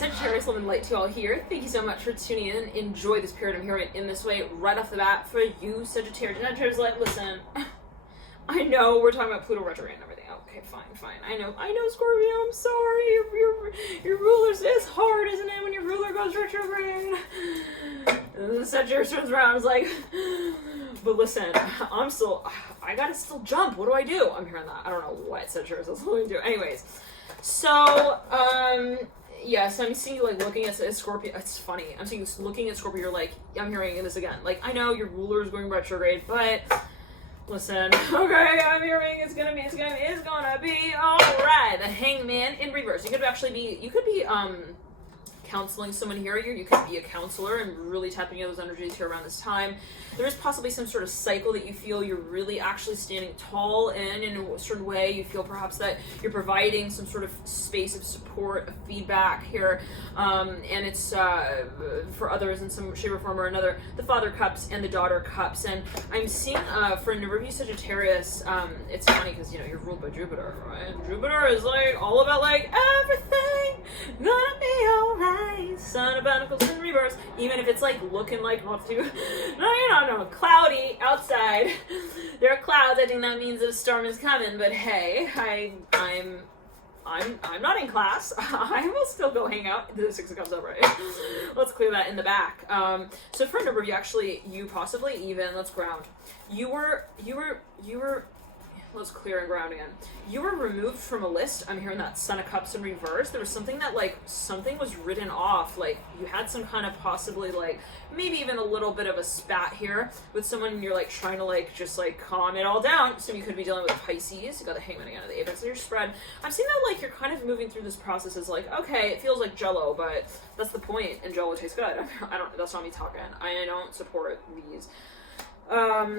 Sagittarius, love and light to you all here. Thank you so much for tuning in. Enjoy this period. I'm hearing it in this way right off the bat for you, Sagittarius. Sagittarius, like, listen, I know we're talking about Pluto retrograde and everything. Okay, fine. I know, Scorpio. I'm sorry. Your ruler's it's hard, isn't it, when your ruler goes retrograde? And the Sagittarius turns around and is like, but listen, I gotta still jump. What do I do? I'm hearing that. I don't know what Sagittarius is going to do. Anyways, so yes, I'm seeing you like looking at Scorpio. It's funny. I'm seeing you looking at Scorpio. You're like, I'm hearing this again. Like, I know your ruler is going retrograde, but listen, okay, I'm hearing it's gonna be all right. The hangman in reverse. You could be counseling someone here. You could be a counselor and really tapping into those energies here around this time. There is possibly some sort of cycle that you feel you're really actually standing tall in a certain way. You feel perhaps that you're providing some sort of space of support, of feedback here, and it's for others in some shape or form or another, the Father Cups and the Daughter Cups. And I'm seeing for a number of you Sagittarius, it's funny because, you're ruled by Jupiter, right? Jupiter is like all about like everything gonna be alright. Son of Pentacles in reverse, even if it's like looking like no, cloudy outside. There are clouds. I think that means that a storm is coming. But hey, I'm not in class. I will still go hang out. The Six of Cups up, right? Let's clear that in the back. So for a number of you possibly even, let's ground. You were. Let's clear and ground again. You were removed from a list. I'm hearing that Son of Cups in reverse. There was something that something was written off. Like you had some kind of possibly maybe even a little bit of a spat here with someone and you're trying to just calm it all down. So you could be dealing with Pisces. You got the hangman again at the apex of your spread. I'm seeing that you're kind of moving through this process as okay, it feels like Jello, but that's the point, and Jello tastes good. That's not me talking. I don't support these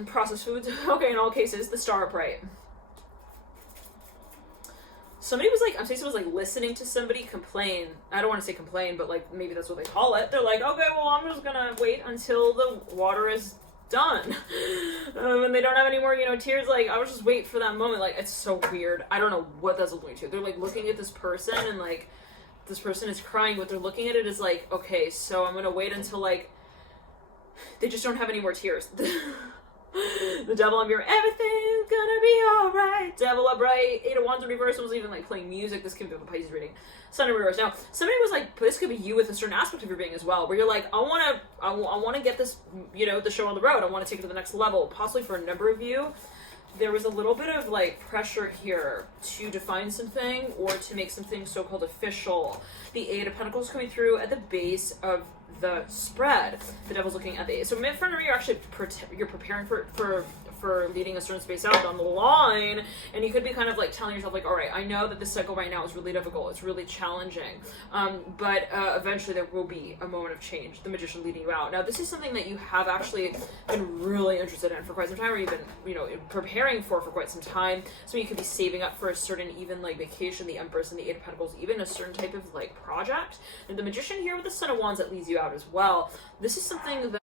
processed foods. Okay, in all cases, the star upright. Somebody was I'm saying someone was listening to somebody complain. I don't want to say complain, but maybe that's what they call it. They're like, okay, well, I'm just gonna wait until the water is done. And they don't have any more, tears. I was just wait for that moment. It's so weird. I don't know what that's looking to. They're looking at this person and this person is crying, but they're looking at it as okay, so I'm gonna wait until they just don't have any more tears. The devil, I'm hearing everything's gonna be alright. Devil upright, Eight of Wands in reverse. Was even playing music. This could be a Pisces reading. Sun in reverse. Now, somebody was this could be you with a certain aspect of your being as well, where you're I wanna get this, the show on the road. I want to take it to the next level. Possibly for a number of you, there was a little bit of pressure here to define something or to make something so-called official. The Eight of Pentacles coming through at the base of the spread. The devil's looking at the Eight. So in front of you, you're actually you're preparing for leading a certain space out down the line, and you could be kind of telling yourself all right, I know that this cycle right now is really difficult, it's really challenging, but eventually there will be a moment of change. The Magician leading you out. Now this is something that you have actually been really interested in for quite some time, or you've been preparing for quite some time. So you could be saving up for a certain even vacation, the Empress and the Eight of Pentacles, even a certain type of project. And the Magician here with the Son of Wands that leads you out as well. This is something that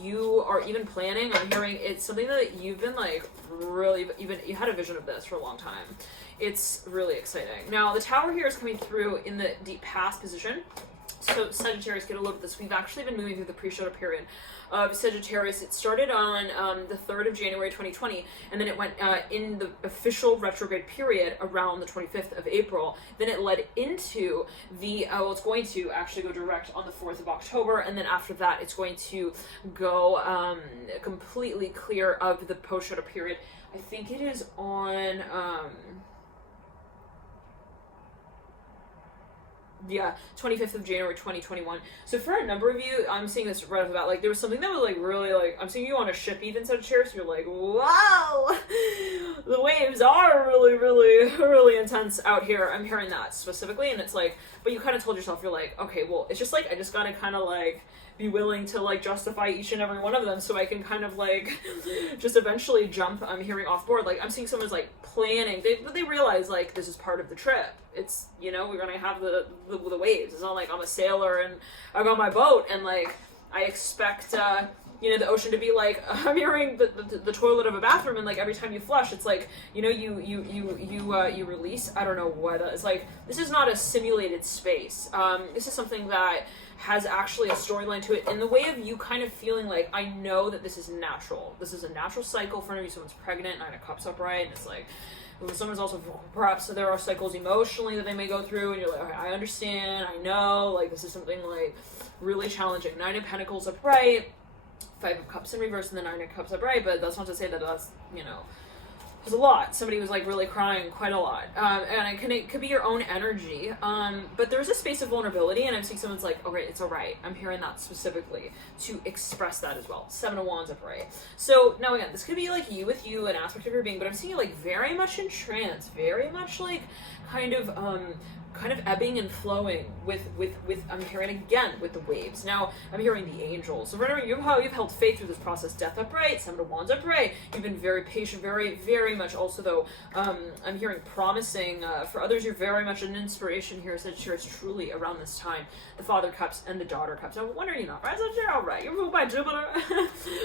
you are even planning on hearing. It's something that you've been really, even you had a vision of this for a long time. It's really exciting. Now the Tower here is coming through in the deep past position. So Sagittarius, get a look at this. We've actually been moving through the pre-show period of Sagittarius. It started on the 3rd of January 2020, and then it went in the official retrograde period around the 25th of April. Then it led into the, it's going to actually go direct on the 4th of October, and then after that it's going to go completely clear of the post-show period. I think it is on... 25th of January 2021. So for a number of you, I'm seeing this right off the bat, there was something that was really I'm seeing you on a ship even, Sagittarius. So you're wow, the waves are really intense out here. I'm hearing that specifically, and it's but you kind of told yourself, you're okay, well, it's just I just gotta kind of be willing to justify each and every one of them so I can kind of just eventually jump. I'm hearing off board. I'm seeing someone's planning. They realize this is part of the trip. It's, we're gonna have the waves. It's not I'm a sailor and I got my boat and I expect you know, the ocean to be like, I'm hearing the toilet of a bathroom, and like every time you flush, it's like, you know, you release, I don't know what, it's like, this is not a simulated space. This is something that has actually a storyline to it in the way of you kind of feeling like, I know that this is natural. This is a natural cycle for maybe someone's pregnant, 9 of Cups upright, and it's like, someone's also, perhaps there are cycles emotionally that they may go through, and you're like, okay, I understand, I know, like, this is something like really challenging. 9 of Pentacles upright, 5 of Cups in reverse, and the 9 of Cups upright, but that's not to say that that's, you know, there's a lot. Somebody was like really crying quite a lot, and it could be your own energy, but there's a space of vulnerability, and I'm seeing someone's like, okay, it's all right. I'm hearing that specifically to express that as well. 7 of Wands upright. So now again, this could be like you with you, an aspect of your being, but I'm seeing you like very much in trance, very much like kind of ebbing and flowing with I'm hearing again with the waves. Now I'm hearing the angels. So remember, you've held faith through this process. Death upright, 7 of Wands upright. You've been very patient, very, very much also though, I'm hearing promising, for others you're very much an inspiration here, Sagittarius, truly around this time. The Father Cups and the Daughter Cups. Now when are you not? Right, Sagittarius, alright, you're ruled by Jupiter.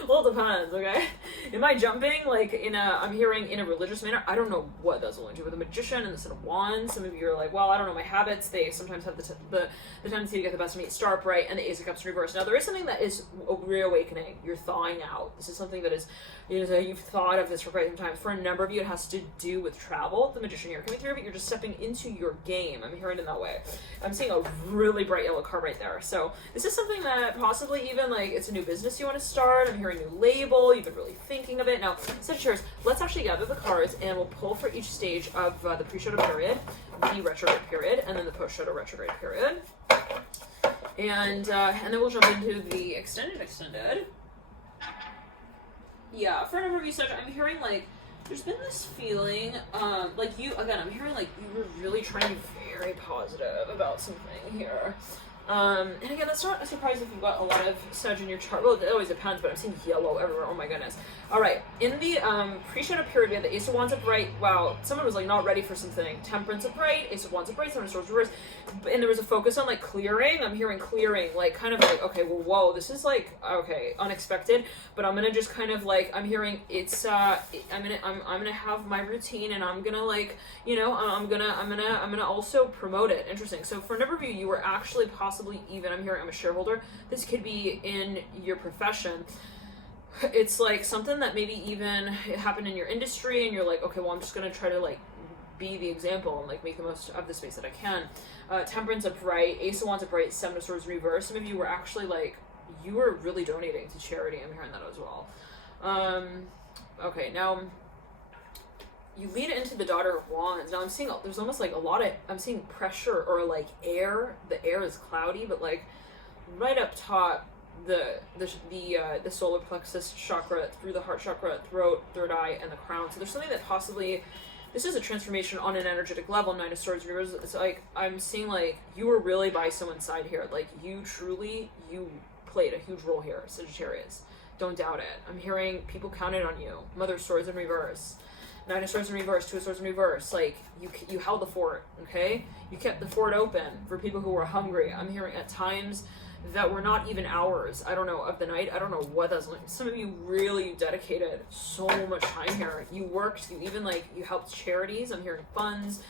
Well, it depends, okay? Am I jumping like I'm hearing in a religious manner? I don't know what that's going to, with the Magician and the Ten of Wands. Some of you are like, well, I don't know my habits. They sometimes have the tendency to get the best of me. Star upright and the Ace of Cups in reverse. Now there is something that is reawakening. You're thawing out. This is something that is, you know, you've thought of this for quite some time. For a number of you, it has to do with travel. The Magician here coming through, but you're just stepping into your game. I'm hearing it in that way. I'm seeing a really bright yellow card right there. So this is something that possibly even like it's a new business you want to start. I'm hearing new label. You've been really thinking of it. Now, Sagittarius, let's actually gather the cards and we'll pull for each stage of the pre-shadow period, the retrograde period, and then the post-shadow retrograde period. And then we'll jump into the extended. Yeah, for a number of you, I'm hearing like there's been this feeling, like you, again, I'm hearing like you were really trying to be very positive about something here. And again, that's not a surprise if you've got a lot of Sag in your chart. Well, it always depends, but I'm seeing yellow everywhere. Oh my goodness. All right, in the pre-shadow period, we had the Ace of Wands upright. Wow, someone was like not ready for something. Temperance upright, Ace of Wands upright, 7 of Swords reverse. And there was a focus on like clearing. I'm hearing clearing, like kind of like, okay, well, whoa, this is like, okay, unexpected, but I'm gonna just kind of like, I'm hearing it's, I'm gonna have my routine, and I'm gonna like, you know, I'm gonna also promote it. Interesting. So for a number of you, you were actually possibly even, I'm hearing I'm a shareholder. This could be in your profession. It's like something that maybe even happened in your industry, and you're like, okay, well, I'm just gonna try to like be the example and like make the most of the space that I can. Temperance upright, Ace of Wands upright, 7 of Swords reverse. Some of you were actually like, you were really donating to charity. I'm hearing that as well. Okay, now you lead into the Daughter of Wands. Now I'm seeing there's almost like a lot of, I'm seeing pressure or like air. The air is cloudy, but like right up top, the solar plexus chakra, through the heart chakra, throat, third eye, and the crown. So there's something that possibly, this is a transformation on an energetic level. 9 of Swords reverse. It's like I'm seeing like you were really by someone's side here. Like you played a huge role here, Sagittarius. Don't doubt it. I'm hearing people counted on you. Mother of Swords in reverse. 9 of Swords in reverse, 2 of Swords in reverse. Like you held the fort, okay? You kept the fort open for people who were hungry. I'm hearing at times that were not even hours, I don't know, of the night. I don't know what that's like. Some of you really dedicated so much time here. You worked, you even like, you helped charities. I'm hearing funds.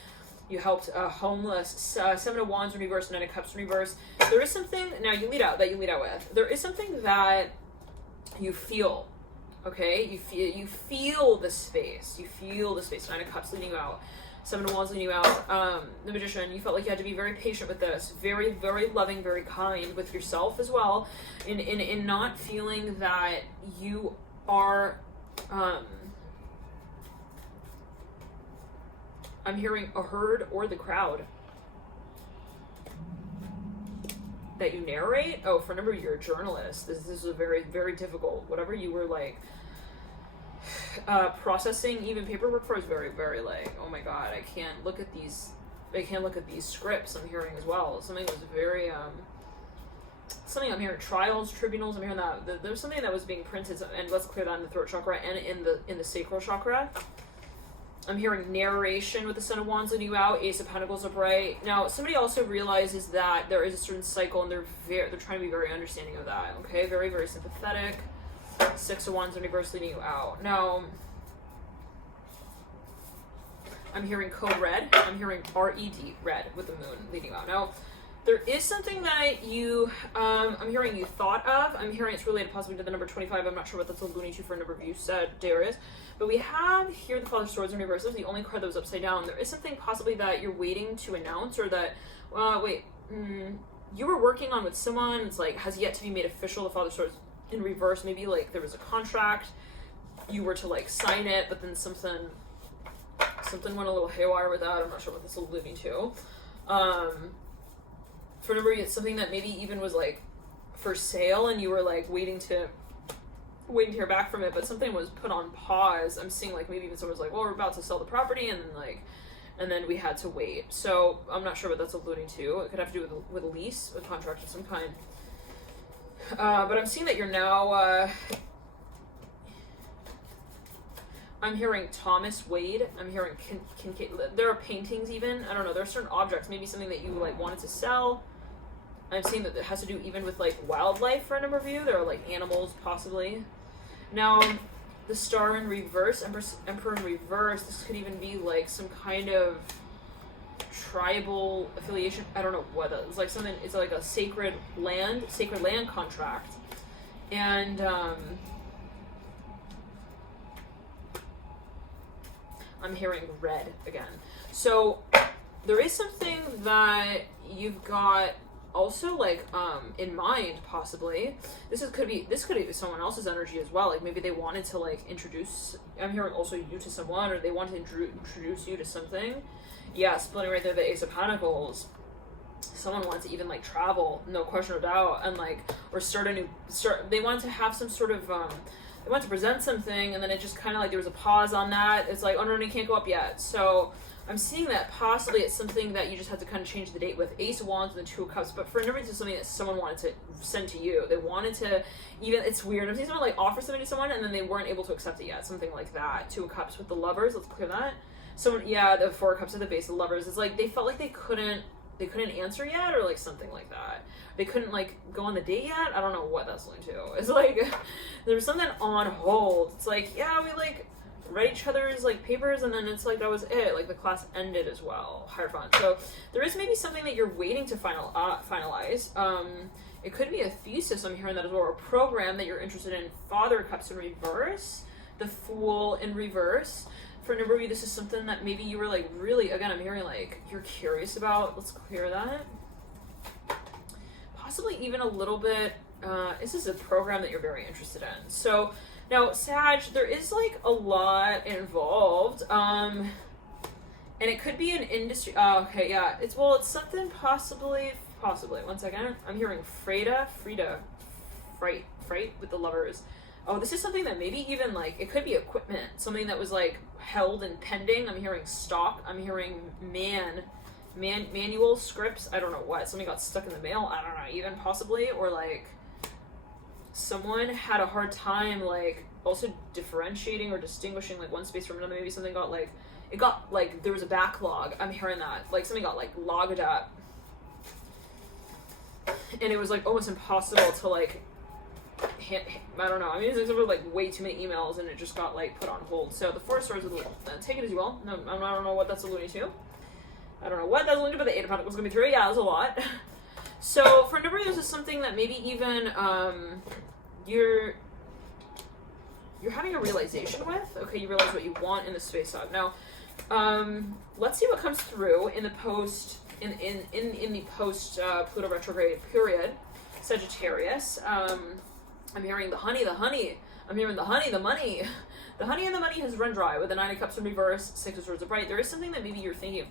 You helped homeless. 7 of Wands in reverse, 9 of Cups in reverse. There is something, now you lead out with. There is something that you feel, okay? You feel the space. You feel the space. 9 of Cups leading you out. 7 of Wands leading you out. The Magician, you felt like you had to be very patient with this. Very, very loving, very kind with yourself as well. In not feeling that you are, I'm hearing a herd or the crowd that you narrate. Oh, for a number of you, you're a journalist. This is a very, very difficult, whatever you were like, processing even paperwork for is very, very like, oh my god, I can't look at these scripts. I'm hearing as well something was very something. I'm hearing trials, tribunals. I'm hearing that there's something that was being printed, and let's clear that in the throat chakra and in the sacral chakra. I'm hearing narration with the Son of Wands leading you out, Ace of Pentacles upright. Now somebody also realizes that there is a certain cycle, and they're trying to be very understanding of that. Okay, very, very sympathetic. Six of Wands in reverse leading you out. Now, I'm hearing code red. I'm hearing R-E-D, red, with the moon leading you out. Now, there is something that you, I'm hearing you thought of. I'm hearing it's related possibly to the number 25. I'm not sure what that's alluding to for a number of you, Sagittarius. But we have here the Father of Swords in reverse. This is the only card that was upside down. There is something possibly that you're waiting to announce, or that, you were working on with someone. It's like, has yet to be made official. The Father of Swords in reverse. Maybe like there was a contract. You were to like sign it, but then something went a little haywire with that. I'm not sure what this is alluding to. For a number, it's something that maybe even was like for sale, and you were like waiting to hear back from it, but something was put on pause. I'm seeing like maybe even someone was like, well, we're about to sell the property, and then we had to wait. So I'm not sure what that's alluding to. It could have to do with a lease, a contract of some kind. But I'm seeing that you're now, I'm hearing Thomas Wade. I'm hearing Kincaid. There are paintings even. I don't know. There are certain objects, maybe something that you like wanted to sell. I'm seeing that it has to do even with like wildlife for a number of you. There are like animals possibly. Now, the Star in reverse, Emperor in reverse. This could even be like some kind of tribal affiliation. I don't know what that is. Like something. It's like a sacred land contract, and I'm hearing red again. So there is something that you've got also like in mind possibly. This could be someone else's energy as well. Like maybe they wanted to like introduce, I'm hearing also you to someone, or they wanted to introduce you to something. Yeah, splitting right there, the Ace of Pentacles. Someone wanted to even like travel, no question or doubt, and like, or they wanted to have some sort of they wanted to present something, and then it just kind of like there was a pause on that. It's like, oh no, you can't go up yet. So I'm seeing that possibly it's something that you just had to kind of change the date with. Ace of Wands and the Two of Cups, but for a number, it's something that someone wanted to send to you. They wanted to, even, it's weird, I'm seeing someone like offer something to someone and then they weren't able to accept it yet, something like that. Two of Cups with the Lovers, let's clear that. Someone, yeah, the Four of Cups at the base of the Lovers. It's like they felt like they couldn't answer yet, or like something like that. They couldn't like go on the date yet. I don't know what that's linked to. It's like there was something on hold. It's like, yeah, we like read each other's like papers, and then it's like that was it. Like the class ended as well. Hierophant. So there is maybe something that you're waiting to finalize. It could be a thesis. I'm hearing that as well, or a program that you're interested in. Father of Cups in reverse, the Fool in reverse. For a number of you, this is something that maybe you were like really, again, I'm hearing like you're curious about. Let's clear that. Possibly even a little bit, this is a program that you're very interested in. So now, Sag, there is like a lot involved, and it could be an industry. Okay, yeah, it's something possibly. 1 second. I'm hearing Fright with the Lovers. Oh, this is something that maybe even like it could be equipment, something that was like held and pending. I'm hearing stock. I'm hearing manual scripts. I don't know what. Something got stuck in the mail. I don't know, even possibly, or like someone had a hard time like also differentiating or distinguishing like one space from another. Maybe something got like there was a backlog. I'm hearing that like something got like logged up, and it was like almost impossible to like I don't know. I mean, there were like way too many emails, and it just got like put on hold. So the Four of Swords, take it as you will. No, I don't know what that's alluding to. I don't know what that's alluding to, but the Eight of Pentacles gonna be through. Yeah, that was a lot. So for a number of you, this is something that maybe even you're having a realization with. Okay, you realize what you want in the space out. Now, let's see what comes through in the post in the post Pluto retrograde period. Sagittarius. I'm hearing the honey. I'm hearing the honey, the money. The honey and the money has run dry with the Nine of Cups in reverse, Six of Swords upright. There is something that maybe you're thinking of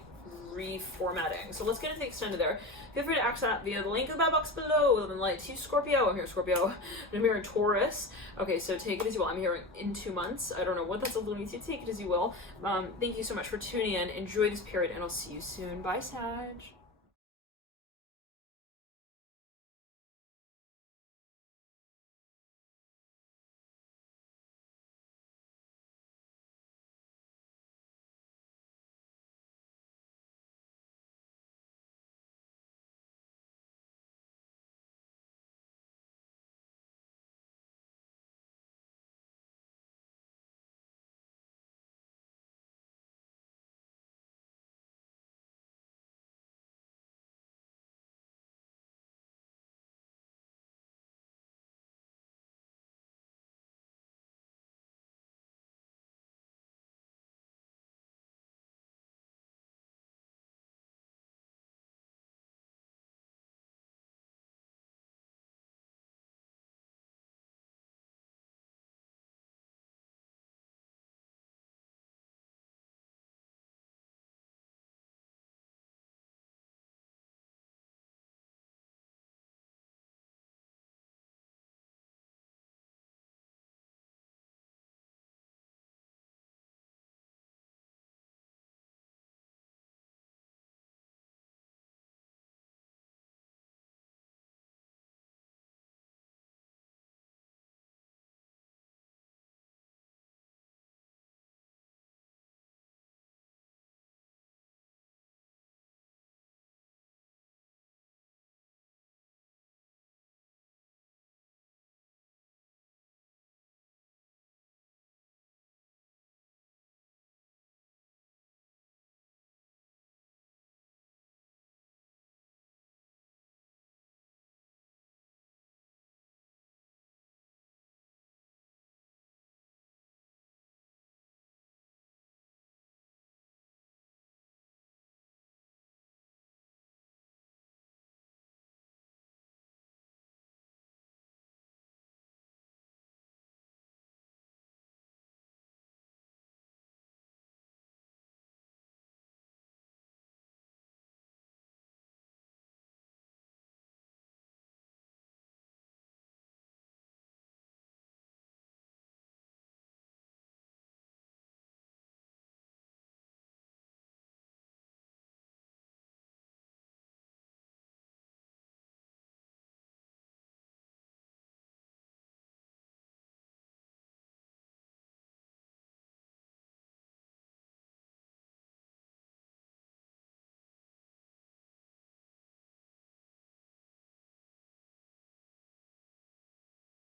reformatting. So let's get into the extended there. Feel free to access that via the link in the bat box below. Love and light to Scorpio. I'm hearing Scorpio. I'm hearing Taurus. Okay, so take it as you will. I'm hearing in 2 months. I don't know what that's alluding to. Take it as you will. Thank you so much for tuning in. Enjoy this period, and I'll see you soon. Bye, Sag.